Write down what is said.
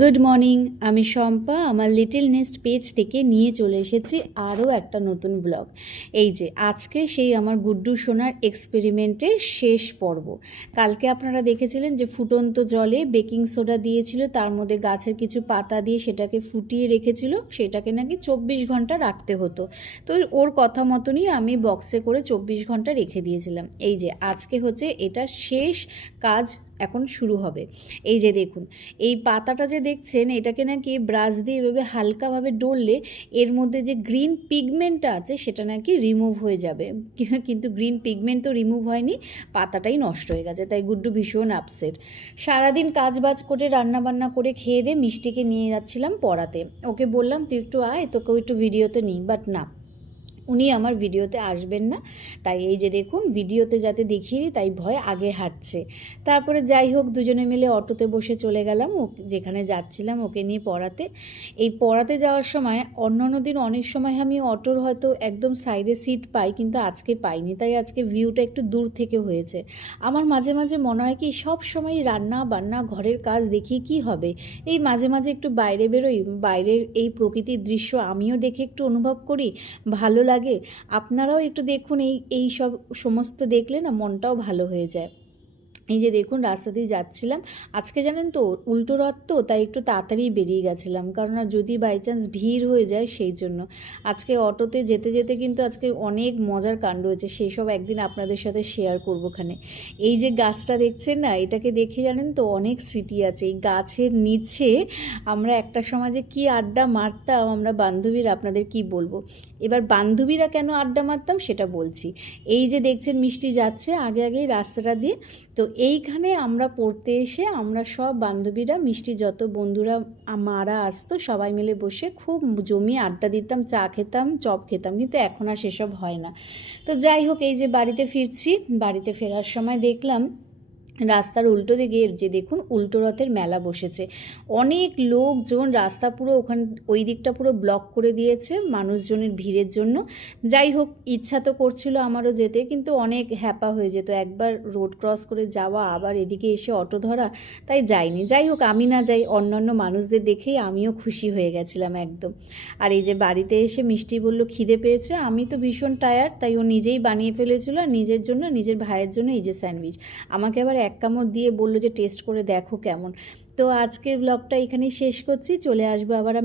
Good morning, আমি শম্পা। আমার little nest page থেকে নিয়ে চলে এসেছি আরও একটা নতুন ব্লগ। এই যে আজকে সেই আমার গুড্ডু সোনার এক্সপেরিমেন্টের শেষ পর্ব। কালকে আপনারা দেখেছিলেন যে ফুটন্ত জলে বেকিং সোডা দিয়েছিল, তার মধ্যে গাছের কিছু পাতা দিয়ে সেটাকে ফুটিয়ে রেখেছিল, সেটাকে নাকি 24 ঘন্টা রাখতে হতো। তো ওর কথা মতনই আমি বক্সে করে 24 ঘন্টা রেখে দিয়েছিলাম। এই যে আজকে হচ্ছে এটা শেষ কাজ, এখন শুরু হবে। এই যে দেখুন, এই পাতাটা যে দেখছেন, এটাকে নাকি ব্রাশ দিয়ে এভাবে হালকাভাবে ডললে এর মধ্যে যে গ্রিন পিগমেন্টটা আছে সেটা নাকি রিমুভ হয়ে যাবে। কিন্তু গ্রিন পিগমেন্ট তো রিমুভ হয়নি, পাতাটাই নষ্ট হয়ে গেছে। তাই গুড্ডু ভীষণ আপসেট। সারাদিন কাজবাজ করে রান্নাবান্না করে খেয়ে দিয়ে মিষ্টিকে নিয়ে যাচ্ছিলাম পড়াতে। ওকে বললাম তুই একটু আয়, তোকেও একটু ভিডিওতে নিই, বাট না, উনি আমার ভিডিওতে আসবেন না। তাই এই যে দেখুন, ভিডিওতে যাতে দেখিয়ে দিই তাই ভয় আগে হাঁটছে। তারপরে যাই হোক, দুজনে মিলে অটোতে বসে চলে গেলাম ও যেখানে যাচ্ছিলাম ওকে নিয়ে পড়াতে। এই পড়াতে যাওয়ার সময় অন্যান্য দিন অনেক সময় আমি অটোর হয়তো একদম সাইডে সিট পাই, কিন্তু আজকে পাইনি। তাই আজকে ভিউটা একটু দূর থেকে হয়েছে। আমার মাঝে মাঝে মনে হয় কি, সব সময় রান্না বান্না ঘরের কাজ দেখি কি হবে, এই মাঝে মাঝে একটু বাইরে বেরোই, বাইরের এই প্রকৃতির দৃশ্য আমিও দেখে একটু অনুভব করি, ভালো লাগে। আপনারাও একটু দেখুন, এই সব সমস্ত দেখলে না মনটাও ভালো হয়ে যায়। এই যে দেখুন, রাস্তা দিয়ে যাচ্ছিলাম। আজকে জানেন তো উল্টো রথ, তো তাই একটু তাড়াতাড়ি বেরিয়ে গেছিলাম, কারণ আর যদি বাই চান্স ভিড় হয়ে যায় সেই জন্য। আজকে অটোতে যেতে যেতে কিন্তু আজকে অনেক মজার কাণ্ড হয়েছে, সেই সব একদিন আপনাদের সাথে শেয়ার করবো খানে। এই যে গাছটা দেখছেন না, এটাকে দেখে জানেন তো অনেক স্মৃতি আছে। এই গাছের নিচে আমরা একটা সমাজে কি আড্ডা মারতাম আমরা বান্ধবীরা, আপনাদের কি বলবো। এবার বান্ধবীরা কেন আড্ডা মারতাম সেটা বলছি। এই যে দেখছেন মিষ্টি যাচ্ছে আগে আগেই রাস্তাটা দিয়ে, তো এইখানে আমরা পড়তে এসে আমরা সব বান্ধবীরা, মিষ্টি যত বন্ধুরা মারা আসতো, সবাই মিলে বসে খুব জমিয়ে আড্ডা দিতাম, চা খেতাম, চপ খেতাম। কিন্তু এখন আর সেসব হয় না। তো যাই হোক, এই যে বাড়িতে ফিরছি, বাড়িতে ফেরার সময় দেখলাম রাস্তার উল্টো দিকে যে দেখুন উল্টো রথের মেলা বসেছে। অনেক লোকজন, রাস্তা পুরো ওই দিকটা পুরো ব্লক করে দিয়েছে মানুষজনের ভিড়ের জন্য। যাই হোক, ইচ্ছা তো করছিল আমারও যেতে, কিন্তু অনেক হ্যাপা হয়ে যেত একবার রোড ক্রস করে যাওয়া, আবার এদিকে এসে অটো ধরা, তাই যাইনি। যাই হোক, আমি না যাই, অন্যান্য মানুষদের দেখেই আমিও খুশি হয়ে গেছিলাম একদম। আর এই যে বাড়িতে এসে মিষ্টি বলল খিদে পেয়েছে, আমি তো ভীষণ টায়ার্ড, তাই ও নিজেই বানিয়ে ফেলেছিল আর নিজের জন্য, নিজের ভাইয়ের জন্য এই যে স্যান্ডউইচ। আমাকে আবার এক কামড় দিয়ে বললো যে টেস্ট করে দেখো কেমন। তো আজকের ব্লগটা এখানেই শেষ করছি, চলে আসবো আবার আমি।